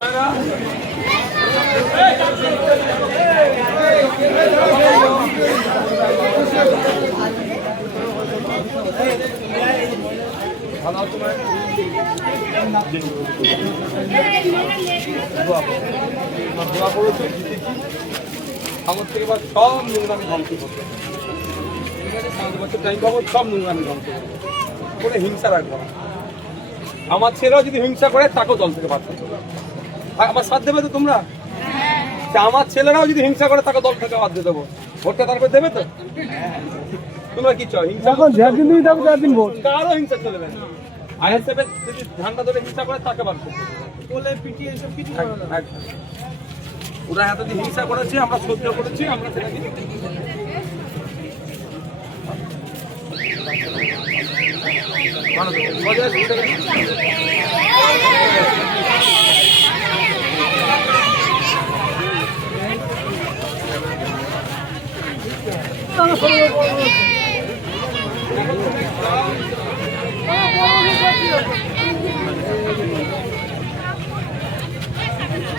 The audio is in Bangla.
আমার থেকে এবার সব নোংরামি ধ্বংস করছে, ঠিক আছে? 5 বছর টাইম পাবো, সব নোংরামি ধ্বংস করবো, করে হিংসা রাখবো না। আমার ছেলেও যদি হিংসা করে তাকেও দল থেকে বাদ দেবো। আমার সাথ দেবে তো তোমরা? আমার ছেলেরাও যদি হিংসা করে তাকে দল থেকে বাদ দিয়ে দেবো। ভোটটা তারপর দেবে তো? তোমরা কি চাও? হিংসা কারো হিংসা চলবে না। আইএসএফ যদি ঝান্ডা ধরে হিংসা করে তাকে বাদ দেবো। ওরা এতদিন হিংসা করেছে, আমরা সহ্য করেছি, আমরা সেটা দিই। ভালো